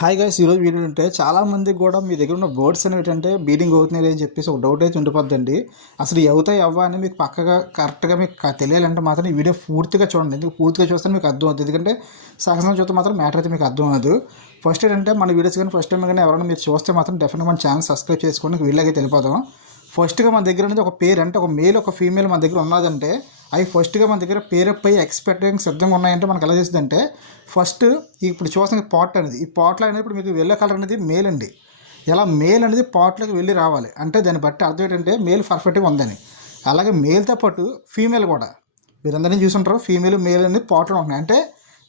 Hi guys ఈరోజు video అంటే చాలా మందికి కూడా మీ దగ్గర ఉన్న బోర్డ్స్ అనేవి ఏంటంటే బీడింగ్ అవుతున్నాయి అని చెప్పేసి ఒక డౌట్ అయితే ఉండిపోద్దండి. అసలు అవుతాయి అవ్వా అని మీకు పక్కగా కరెక్ట్గా మీకు తెలియాలంటే మాత్రం ఈ వీడియో పూర్తిగా చూడండి. ఎందుకు పూర్తిగా చూస్తే మీకు అర్థం అవుతుంది ఎందుకంటే సహజంగా చూస్తే మాత్రం మ్యాటర్ అయితే మీకు అర్థం అవ్వదు. ఫస్ట్ ఏంటంటే మన వీడియోస్ కానీ ఫస్ట్ టైం కానీ ఎవరైనా మీరు చూస్తే మాత్రం డెఫినెట్ మన ఛానల్ సబ్స్క్రైబ్ చేసుకోండి. వీళ్ళకి తెలిపోదాం ఫస్ట్గా మన దగ్గర అనేది ఒక పేరు అంటే ఒక మేల్ ఒక ఫీమేల్ మన దగ్గర ఉన్నదంటే అవి ఫస్ట్గా మన దగ్గర పేరుపై ఎక్స్పెక్టింగ్ సిద్ధంగా ఉన్నాయంటే మనకు ఎలా చేస్తుందంటే ఫస్ట్ ఇప్పుడు చూసిన పాట్ అనేది. ఈ పాట్లో అనేది ఇప్పుడు మీకు వెళ్ళే కలర్ అనేది మేల్ అండి. ఇలా మేల్ అనేది పాట్లోకి వెళ్ళి రావాలి. అంటే దాన్ని బట్టి అర్థం ఏంటంటే మేల్ పర్ఫెక్ట్గా ఉందని. అలాగే మేల్తో పాటు ఫీమేల్ కూడా. మీరందరినీ చూసుంటారు ఫీమేల్ మేల్ అనేది పాటలు ఉంటున్నాయి. అంటే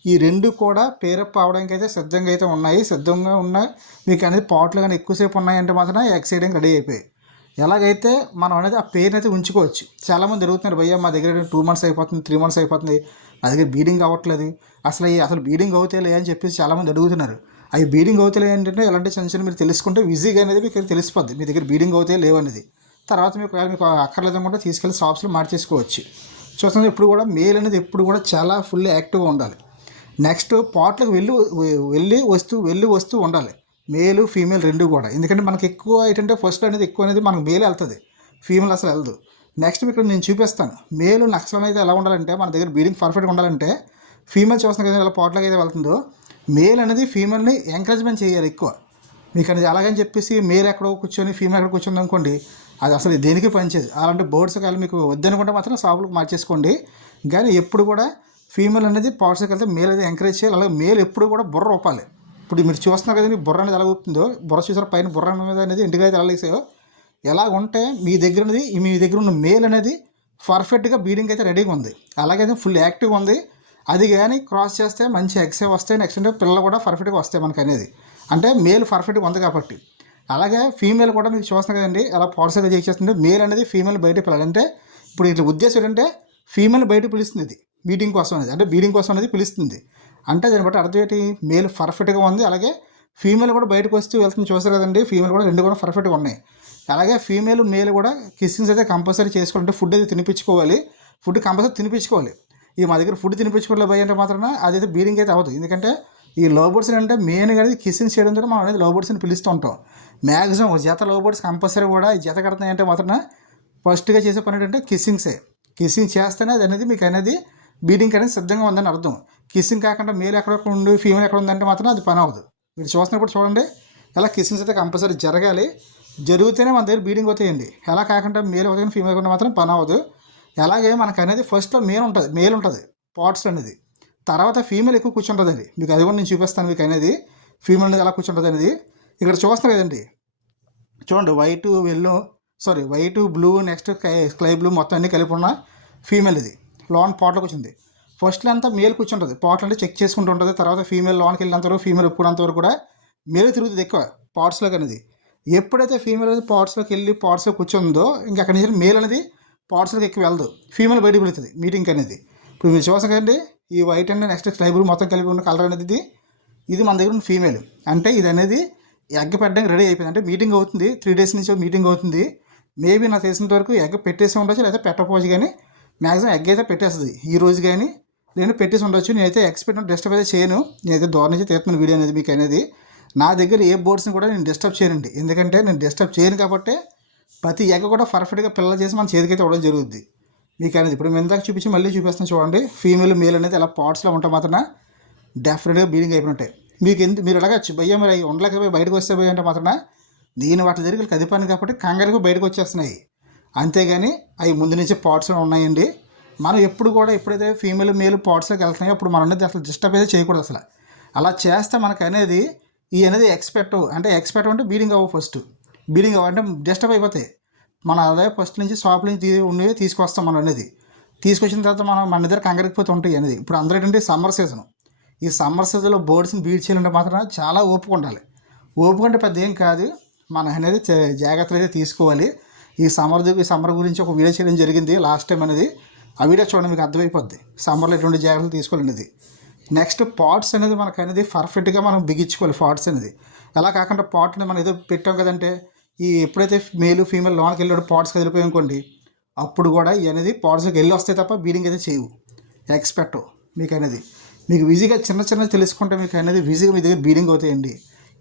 ఈ రెండు కూడా పేరప్ అవడానికి అయితే సిద్ధంగా అయితే ఉన్నాయి. సిద్ధంగా ఉన్నాయి మీకు అనేది పాటలు కానీ ఎక్కువసేపు ఉన్నాయంటే మాత్రం ఎక్సైడింగ్ రెడీ అయిపోయాయి. ఎలాగైతే మనం అనేది ఆ పెయిన్ అయితే ఉంచుకోవచ్చు. చాలామంది అడుగుతున్నారు భయ్య మా దగ్గర టూ మంత్స్ అయిపోతుంది త్రీ మంత్స్ అయిపోతుంది మా దగ్గర బీడింగ్ అవ్వట్లేదు అసలు ఈ అసలు బీడింగ్ అవుతాయి అని చెప్పేసి చాలామంది అడుగుతున్నారు. అవి బీడింగ్ అవుతాయి ఏంటంటే ఎలాంటి చిన్న మీరు తెలుసుకుంటే ఈజీగా అనేది మీకు తెలిసిపోద్ది. మీ దగ్గర బీడింగ్ అవుతాయి లేవనేది తర్వాత మీకు మీకు అక్కర్లేదు అనుకుంటే తీసుకెళ్ళి షాప్స్లో మార్చేసుకోవచ్చు చూస్తున్నాం ఇప్పుడు కూడా మెయిల్ అనేది ఎప్పుడు కూడా చాలా ఫుల్ యాక్టివ్గా ఉండాలి. నెక్స్ట్ పాట్లకు వెళ్ళి వెళ్ళి వస్తూ వెళ్ళి వస్తూ ఉండాలి. మేలు ఫీమేల్ రెండు కూడా. ఎందుకంటే మనకి ఎక్కువ ఏంటంటే ఫస్ట్ అనేది ఎక్కువ అనేది మనకు మేల్ వెళ్తుంది. ఫీమేల్ అసలు వెళ్ళదు. నెక్స్ట్ ఇక్కడ నేను చూపిస్తాను. మేలు నెక్స్ట్ అనేది ఎలా ఉండాలంటే మన దగ్గర బీడింగ్ పర్ఫెక్ట్గా ఉండాలంటే ఫీమేల్ చూస్తున్న కదా ఎలా పాట్లకు అయితే వెళ్తుందో మేల్ అనేది ఫీమేల్ని ఎంకరేజ్మెంట్ చేయాలి ఎక్కువ. మీకు అనేది అలాగని చెప్పేసి మేల్ ఎక్కడో కూర్చొని ఫీమేల్ ఎక్కడ కూర్చొని అనుకోండి అది అసలు దేనికి పనిచేది అలాంటి బోర్డ్స్ కాదు మీకు వద్దనుకుంటే మాత్రం షాపులకు మార్చేసుకోండి. కానీ ఎప్పుడు కూడా ఫీమేల్ అనేది పార్ట్స్కి వెళ్తే మేల్ అనేది ఎంకరేజ్ చేయాలి. అలాగే మేల్ ఎప్పుడు కూడా బుర్ర రూపాలి ఇప్పుడు మీరు చూస్తున్నారు కదండి బుర్ర అనేది ఎలా ఊపుతుందో బుర్ర చూసారు? పైన బుర్ర మీద అనేది ఇంటికి అయితే ఎలా ఎలా ఉంటే మీ దగ్గర ఉన్నది మీ దగ్గర ఉన్న మేల్ అనేది పర్ఫెక్ట్గా బీడింగ్ అయితే రెడీగా ఉంది. అలాగే ఫుల్ యాక్టివ్గా ఉంది. అది కానీ క్రాస్ చేస్తే మంచి ఎక్సే వస్తాయి నెక్స్ట్ అంటే పిల్లలు కూడా పర్ఫెక్ట్గా వస్తాయి మనకు అనేది. అంటే మేల్ పర్ఫెక్ట్గా ఉంది కాబట్టి. అలాగే ఫీమేల్ కూడా మీకు చూస్తున్నారు కదండి అలా పార్సల్గా చేసేస్తుంది. మేల్ అనేది ఫీమేల్ బయట పిల్లలు అంటే ఇప్పుడు ఇట్లా ఉద్దేశం ఏంటంటే ఫీమేల్ బయట పిలుస్తుంది ఇది బీటింగ్ కోసం అనేది. అంటే బీడింగ్ కోసం అనేది పిలుస్తుంది. అంటే దాన్ని బట్టి అర్థం ఏంటి? మేల్ పర్ఫెక్ట్గా ఉంది. అలాగే ఫీమేల్ కూడా బయటకు వస్తూ వెళ్తుంది. చూస్తారు కదండి? ఫీమేల్ కూడా రెండు కూడా పర్ఫెక్ట్గా ఉన్నాయి. అలాగే ఫీమేల్ మేల్ కూడా కిస్సింగ్స్ అయితే కంపల్సరీ చేసుకోవాలంటే ఫుడ్ అయితే తినిపించుకోవాలి. Food compulsory తినిపించుకోవాలి. ఈ మా దగ్గర ఫుడ్ తినిపించుకోవాలి భయ అంటే మాత్రం అదైతే బీడింగ్ అయితే అవ్వదు. ఎందుకంటే ఈ లోబర్డ్స్ అంటే మెయిన్ అనేది కిస్సింగ్ చేయడం ద్వారా మనం అనేది లోబర్డ్స్ని పిలుస్తూ ఉంటాం. మ్యాక్సిమం ఒక జత లోబర్డ్స్ కంపల్సరీ కూడా ఈ జత కడుతున్నాయంటే మాత్రం ఫస్ట్గా చేసే పని ఏంటంటే కిస్సింగ్సే కిస్సింగ్ చేస్తేనే అది అనేది మీకు అనేది బీడింగ్ అనేది సిద్ధంగా ఉందని అర్థం. కిస్సింగ్ కాకుండా మేల్ ఎక్కడ ఉండి ఫీమేల్ ఎక్కడ ఉందంటే మాత్రం అది పని అవ్వదు. మీరు చూస్తున్నప్పుడు చూడండి ఎలా కిస్సింగ్స్ అయితే కంపల్సరీ జరగాలి జరిగితేనే మన దగ్గర బీడింగ్ అవుతాయండి. ఎలా కాకుండా మేల్ అవుతుంది ఫీమేల్ కూడా మాత్రం పని అవ్వదు. అలాగే మనకు అనేది ఫస్ట్లో మేల్ ఉంటుంది మేల్ ఉంటుంది పాట్స్ అనేది. తర్వాత ఫీమేల్ ఎక్కువ కూర్చుంటుంది అండి మీకు అది కూడా నేను చూపిస్తాను మీకు అనేది. ఫీమేల్ అనేది ఎలా కూర్చుంటుంది అనేది. ఇక్కడ చూస్తున్నారు కదండి. చూడండి white well sorry white blue next sky blue మొత్తం అన్నీ కలిపి ఉన్న ఫీమేల్ ఇది. లోన్ పాట్లోకి వచ్చింది. ఫస్ట్లో అంతా మేల్ కూర్చుంటుంది. పాటలు అంటే చెక్ చేసుకుంటూ ఉంటుంది. తర్వాత ఫీమేల్ లోనికి వెళ్ళినంత వరకు ఫీమేల్ ఒప్పుకున్నంత వరకు కూడా మేల్ తిరుగుతుంది ఎక్కువ పార్ట్స్లోకి అనేది. ఎప్పుడైతే ఫీమేల్ అనేది పార్ట్స్లోకి వెళ్ళి పార్ట్స్లో కూర్చుందో ఇంకా అక్కడి నుంచి మేల్ అనేది పార్ట్స్లోకి ఎక్కువ వెళ్ళదు ఫీమేల్ బయటకు వెళుతుంది మీటింగ్ అనేది. ఇప్పుడు మీరు చూసకండి ఈ white and next sky blue మొత్తం కలిపి ఉన్న కలర్ అనేది ఇది. ఇది మన దగ్గర ఉన్న ఫీమేల్. అంటే ఇది అనేది ఎగ్ పెట్టడానికి రెడీ అయిపోయింది. అంటే మీటింగ్ అవుతుంది. త్రీ డేస్ నుంచి మీటింగ్ అవుతుంది. మేబీ నాకు తెలిసినంత వరకు ఎగ్ పెట్టేసి ఉండొచ్చు లేకపోతే పెట్టకపోవచ్చు కానీ మ్యాక్సిమం ఎగ్ అయితే పెట్టేస్తుంది. ఈ రోజు కానీ నేను పెట్టేసి ఉండొచ్చు. నేనైతే ఎక్స్పెక్ట్ డిస్టర్బ్ అయితే చేయను. నేనైతే దూరం నుంచి తీస్తున్నాను వీడియో అనేది మీకు అనేది. నా దగ్గర ఏ బోర్డ్స్ని కూడా నేను డిస్టర్బ్ చేయనండి. ఎందుకంటే నేను డిస్టర్బ్ చేయను కాబట్టి ప్రతి ఎగ్ కూడా పర్ఫెక్ట్గా పిల్లలు చేసి మన చేతికైతే ఇవ్వడం జరుగుద్ది. మీకు అనేది ఇప్పుడు మేము ఇందాక చూపించి మళ్ళీ చూపిస్తాను చూడండి. ఫీమేల్ మేల్ అనేది అలా పార్ట్స్లో ఉంటే మాత్రం డెఫినెట్గా బీడింగ్ అయిపోయినట్టాయి మీకు ఎందు మీరు ఎలాగ భయ్య మరి అవి ఉండలేకపోయి బయటకు వస్తే పోయి అంటే మాత్రం దీని వాటి దగ్గర కదిపాను కాబట్టి కంగారుగా బయటకు వచ్చేస్తున్నాయి. అంతేగాని అవి ముందు నుంచి పార్ట్స్లో ఉన్నాయండి. మనం ఎప్పుడు కూడా ఎప్పుడైతే ఫీమేల్ మేల్ పాట్స్లోకి వెళ్తున్నాయో అప్పుడు మనం అనేది అసలు డిస్టర్బ్ అయితే చేయకూడదు అసలు. అలా చేస్తే మనకు అనేది ఈ అనేది ఎక్స్పెక్ట్ అంటే ఎక్స్పెక్ట్ అంటే బీడింగ్ అవ్వ ఫస్ట్ బీడింగ్ అవ్వ అంటే డిస్టర్బ్ అయిపోతాయి. మన అదే ఫస్ట్ నుంచి షాప్ నుంచి ఉండేవి ఉన్నవి తీసుకొస్తాం మనం అనేది. తీసుకొచ్చిన తర్వాత మనం మన దగ్గర కంగరికిపోతూ ఉంటాయి అనేది. ఇప్పుడు అందరూ ఏంటంటే సమ్మర్ సీజన్ ఈ సమ్మర్ సీజన్లో బోర్డ్స్ని బీట్ చేయాలంటే మాత్రం చాలా ఓపిక ఉండాలి. ఓపిక అంటే పెద్ద ఏం కాదు. మనం అనేది జాగ్రత్తలు అయితే తీసుకోవాలి. ఈ సమ్మర్ ఈ సమ్మర్ గురించి ఒక వీడియో చేయడం జరిగింది లాస్ట్ టైం అనేది. ఆ వీడియో చూడండి మీకు అర్థమైపోద్ది. సమ్మర్లో ఎటువంటి జాగ్రత్తలు తీసుకోవాలి అనేది నెక్స్ట్ పాట్స్ అనేది మనకు అనేది పర్ఫెక్ట్గా మనం బిగించుకోవాలి పాట్స్ అనేది. అలా కాకుండా పాట్ని మనం ఏదో పెట్టాం కదంటే ఈ ఎప్పుడైతే మేలు ఫీమేల్ లోనకి వెళ్ళాడు పాట్స్ కదిలిపోయి అనుకోండి అప్పుడు కూడా ఈ అనేది పాట్స్కి వెళ్ళి వస్తాయి తప్ప బీడింగ్ అయితే చేయవు. ఎక్స్పెక్ట్ మీకు అనేది మీకు ఈజీగా చిన్న చిన్న తెలుసుకుంటే మీకు అనేది ఈజీగా మీ దగ్గర బీడింగ్ అవుతాయండి.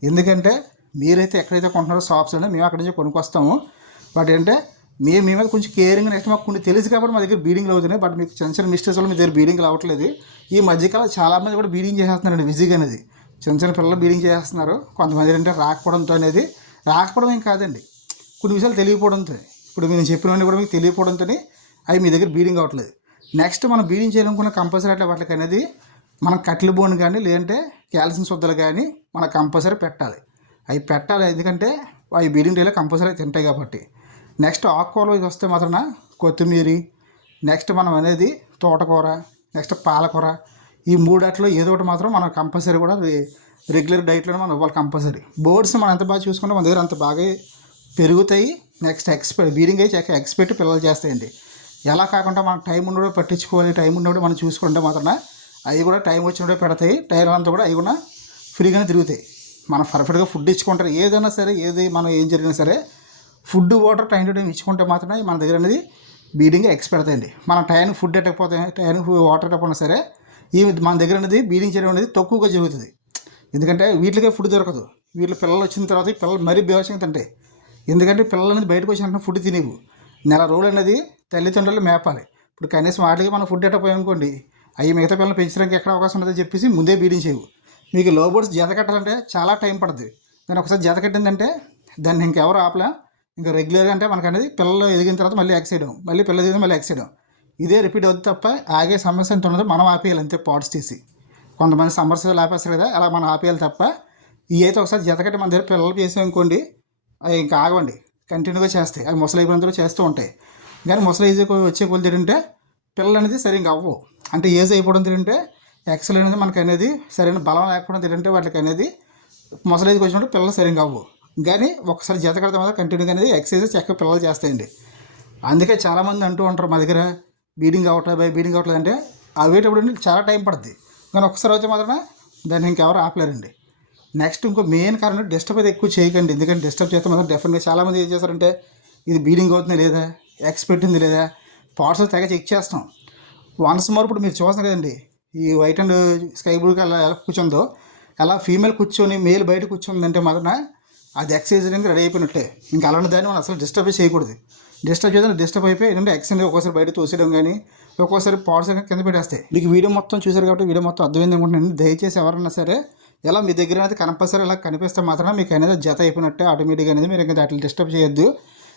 ఎందుకంటే మీరైతే ఎక్కడైతే కొంటున్నారో షాప్స్ అనేది మేము అక్కడి నుంచి కొనుక్కొస్తాము. బట్ ఏంటంటే మేము మీ మీద కొంచెం కేరింగ్ నెక్స్ట్ మాకు కొన్ని తెలుసు కాబట్టి మా దగ్గర బీడింగ్లు అవుతున్నాయి. బట్ మీకు చిన్న చిన్న మిస్టేక్స్ వల్ల మీ దగ్గర బీడింగ్లు అవ్వట్లేదు ఈ మధ్యకాలం చాలామంది కూడా బీడింగ్ చేసేస్తున్నారండి బిజీగా అనేది. చిన్న చిన్న పిల్లలు బీడింగ్ చేస్తున్నారు కొంతమంది ఏంటంటే రాకపోవడంతో అనేది. రాకపోవడం ఏం కాదండి. కొన్ని విషయాలు తెలియకపోవడంతో. ఇప్పుడు నేను చెప్పినవన్నీ కూడా మీకు తెలియకపోవడంతో అవి మీ దగ్గర బీడింగ్ అవ్వట్లేదు నెక్స్ట్ మనం బీడింగ్ చేయాలనుకున్న కంపల్సరీ అట్లా వాటికి అనేది మనం కట్లు బోన్ కానీ లేదంటే క్యాల్సియం శుద్ధలు కానీ మనం కంపల్సరీ పెట్టాలి. అవి పెట్టాలి. ఎందుకంటే అవి బీడింగ్ డేలో కంపల్సరీ తింటాయి కాబట్టి. నెక్స్ట్ ఆకుకూరలో ఇది వస్తే మాత్రం కొత్తిమీర నెక్స్ట్ మనం అనేది తోటకూర నెక్స్ట్ పాలకూర. ఈ మూడాట్లో ఏదో ఒకటి మాత్రం మనం కంపల్సరీ కూడా రెగ్యులర్ డైట్లో మనం ఇవ్వాలి కంపల్సరీ. బోర్డ్స్ మనం ఎంత బాగా చూసుకుంటే మన దగ్గర అంత బాగా పెరుగుతాయి. నెక్స్ట్ ఎక్స్పెక్ట్ బీడింగ్ అయితే ఎక్స్పెక్ట్ పిల్లలు చేస్తాయండి. ఎలా కాకుండా మనకు టైం ఉన్నప్పుడు పట్టించుకోవాలి టైం ఉన్నప్పుడు మనం చూసుకుంటే మాత్రం అవి కూడా టైం వచ్చినప్పుడే పెడతాయి. టైం అంతా కూడా అవి కూడా ఫ్రీగానే తిరుగుతాయి. మనం పర్ఫెక్ట్గా ఫుడ్ ఇచ్చుకుంటారు. ఏదైనా సరే ఏది మనం ఏం జరిగినా సరే food water time to time ఇచ్చుకుంటే మాత్రమే మన దగ్గర అనేది బీడింగ్ ఎక్స్ పెడతాయండి మనం టైం ఫుడ్ ఎట్టకపోతే టైంకి వాటర్ ఎట్టకపోయినా సరే ఈ మన దగ్గర అనేది బీడింగ్ చేయడం అనేది తక్కువగా జరుగుతుంది. ఎందుకంటే వీటికే ఫుడ్ దొరకదు. వీళ్ళ పిల్లలు వచ్చిన తర్వాత పిల్లలు మరీ బేవసంగా తింటాయి. ఎందుకంటే పిల్లలు అనేది బయటకు వచ్చిన ఫుడ్ తినేవు. నెల రోజులు అనేది తల్లిదండ్రులు మేపాలి. ఇప్పుడు కనీసం వాటికి మనం ఫుడ్ ఎట్టపోయాం అనుకోండి అవి మిగతా పిల్లలు పెంచడానికి ఎక్కడ అవకాశం ఉంటుందని చెప్పేసి ముందే బీడింగ్ చేయవు. మీకు లో బోర్డ్స్ జత కట్టాలంటే చాలా టైం పడుతుంది కానీ ఒకసారి జత కట్టిందంటే దాన్ని ఇంకెవరు ఆపలే. ఇంకా రెగ్యులర్గా అంటే మనకు అనేది పిల్లలు ఎదిగిన తర్వాత మళ్ళీ యాక్సైడ్ మళ్ళీ పిల్లలు ఎదిగిన మళ్ళీ ఎక్సైడ్ ఇదే రిపీట్ అవుతుంది తప్ప ఆగే సమస్య ఎంత ఉన్నదో మనం ఆపేయాలి అంతే పాట్స్ చేసి కొంతమంది సమస్యలు ఆపేస్తారు కదా అలా మనం ఆపేయాలి తప్ప ఈ అయితే ఒకసారి జతకట్టి మన దగ్గర పిల్లలు చేసాం అనుకోండి అవి ఇంకా ఆగవండి. కంటిన్యూగా చేస్తాయి. అవి ముసలి అయిపోయినంత చేస్తూ ఉంటాయి. కానీ ముసలి వచ్చే కొలు తింటే పిల్లలు అనేది సరిగ్గా అవ్వవు. అంటే ఏజ్ అయిపోవడం తింటే ఎక్సెల్ అనేది మనకు అనేది సరైన బలం లేకపోవడం తింటే వాటికి అనేది ముసలి వచ్చినప్పుడు పిల్లలు సరిగ్గా అవ్వవు. కానీ ఒకసారి జత కడితే మాత్రం కంటిన్యూగా అనేది ఎక్సర్సైజ్ చక్కగా పిల్లలు చేస్తాయండి. అందుకే చాలామంది అంటూ ఉంటారు మా దగ్గర బీడింగ్ అవ్వట్లేదు బై బీడింగ్ అవ్వట్లేదు అంటే అవేటప్పుడు చాలా టైం పడుతుంది కానీ ఒకసారి అయితే మాత్రమే దాన్ని ఇంకెవరు ఆపలేరండి. నెక్స్ట్ ఇంకో మెయిన్ కారణం డిస్టర్బ్ అయితే ఎక్కువ చేయకండి. ఎందుకంటే డిస్టర్బ్ చేస్తే మాత్రం డెఫినెట్గా చాలామంది ఏం చేస్తారంటే ఇది బీడింగ్ అవుతుంది లేదా? ఎక్స్ పెట్టింది లేదా? పార్ట్స్ తెగ చెక్ చేస్తాం. వన్స్ మోర్ ఇప్పుడు మీరు చూస్తున్నారు కదండి ఈ వైట్ అండ్ స్కై బ్లూకి అలా ఎలా కూర్చుందో అలా ఫీమేల్ కూర్చొని మేల్ బయట కూర్చుందంటే మాత్రం అది ఎక్సైజ్ అనేది రెడీ అయిపోయినట్టే. ఇంకా అలాంటి దాన్ని మనం అసలు డిస్టర్బ్ చేయకూడదు. డిస్టర్బ్ చేస్తే డిస్టర్బ్ అయిపోయి ఏంటంటే ఎక్స్ అనేది బయట తోసేయడం కానీ ఒక్కోసారి పాట్స్ కింద పెట్టేస్తాయి. మీకు వీడియో మొత్తం చూసారు కాబట్టి వీడియో మొత్తం అర్థమైంది అనుకుంటున్నాను. దయచేసి ఎవరన్నా సరే ఎలా మీ దగ్గర అనేది కంపల్సరీ ఇలా కనిపిస్తే మాత్రం మీకు అనేది జత అయిపోయినట్టే ఆటోమేటిక్గా అనేది మీరు ఇంకా అట్లా డిస్టర్బ్ చేయొద్దు.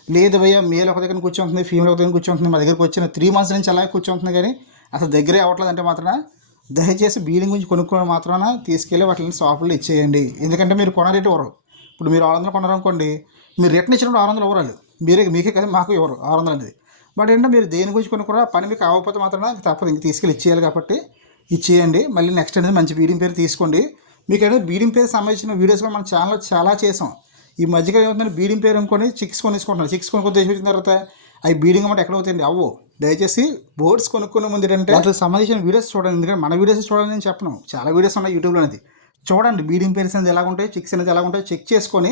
లేదు భయ్య మేల్ ఒక దగ్గర కూర్చుంటుంది ఫీమేల్ ఒక దగ్గర కూర్చుంటుంది మా దగ్గరకు వచ్చిన త్రీ మంత్స్ నుంచి అలాగే కూర్చుంటుంది కానీ అసలు దగ్గరే అవ్వట్లేదు అంటే మాత్రం దయచేసి బీలింగ్ గురించి కొనుక్కోవడం మాత్రాన తీసుకెళ్ళి వాటిని షాపుల్లో ఇచ్చేయండి. ఎందుకంటే మీరు కొనరేటి వరకు ఇప్పుడు మీరు ఆరు వందలు కొన్నారనుకోండి మీరు రిటర్న్ ఇచ్చినప్పుడు ఆరు వందలు ఇవ్వరాలు మీరే మీకే కదా మాకు ఇవ్వరు ఆరు వందలు అనేది. బట్ ఏంటంటే మీరు దేని గురించి కొనుక్కున్నా పని మీకు అవ్వకపోతే మాత్రం తప్పదు. ఇంక తీసుకెళ్ళి ఇచ్చేయాలి కాబట్టి ఇచ్చేయండి. మళ్ళీ నెక్స్ట్ అనేది మంచి బీడింగ్ పేరు తీసుకోండి. మీకు అయితే బీడింగ్ పేరు సంబంధించిన వీడియోస్ కూడా మన ఛానల్లో చాలా చేసాం. ఈ మధ్యకాలం ఏమవుతుందంటే బీడింగ్ పేరు అనుకొని చిక్స్ కొనేసుకుంటున్నారు. చిక్స్ కొనుక్కొని తెచ్చిన తర్వాత అవి బీడింగ్ అమౌంట్ ఎక్కడ అవుతాయండి అవ్వు దయచేసి బోర్డ్స్ కొనుక్కునే ముందు ఏంటంటే అసలు సంబంధించిన వీడియోస్ చూడండి. ఎందుకంటే మన వీడియోస్ చూడాలని నేను చెప్పను. చాలా వీడియోస్ ఉన్నాయి యూట్యూబ్లో అనేది. చూడండి బీడింగ్ పెయిన్స్ అనేది ఎలా ఉంటాయి చిక్స్ అనేది ఎలా ఉంటాయి చెక్ చేసుకొని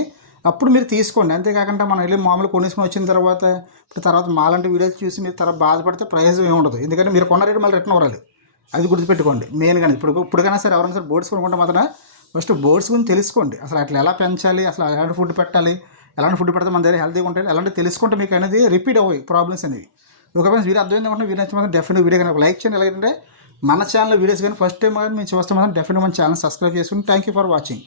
అప్పుడు మీరు తీసుకోండి. అంతేకాకుండా మనం వెళ్ళి మామూలు కొనేసుకుని వచ్చిన తర్వాత ఇప్పుడు తర్వాత మాలాంటి వీడియోస్ చూసి మీరు తర్వాత బాధపడితే ప్రయోజనం ఏమి ఉండదు. ఎందుకంటే మీరు కొన్న రేటు మళ్ళీ రిటర్న్ అవ్వాలి అది గుర్తుపెట్టుకోండి. మెయిన్గా ఇప్పుడు ఇప్పుడుకైనా సరే ఎవరైనా సరే బోర్డ్స్ కొనుక్కుంటే మాత్రం ఫస్ట్ బోర్డ్స్ గురించి తెలుసుకోండి. అసలు అట్లా ఎలా పెంచాలి అసలు ఎలాంటి ఫుడ్ పెట్టాలి ఎలాంటి ఫుడ్ పెడితే మన దగ్గర హెల్తీగా ఉంటాయి అలాంటి తెలుసుకుంటే మీకు అనేది రిపీట్ అవ్వయి ప్రాబ్లమ్స్ అనేవి. ఒకవేళ వీడియో అర్థమైంది అనుకుంటే వీడియో నచ్చిన మాత్రం డెఫినెట్ వీడియో కానీ లైక్ చేయండి. ఎలాగంటే మన ఛానల్ వీడియోస్ కానీ ఫస్ట్ టైం కానీ మేము చూస్తాం మాత్రం డెఫినెట్ మన ఛానల్ సబ్స్క్రైబ్ చేసుకుని థ్యాంక్ యూ ఫర్ వాచింగ్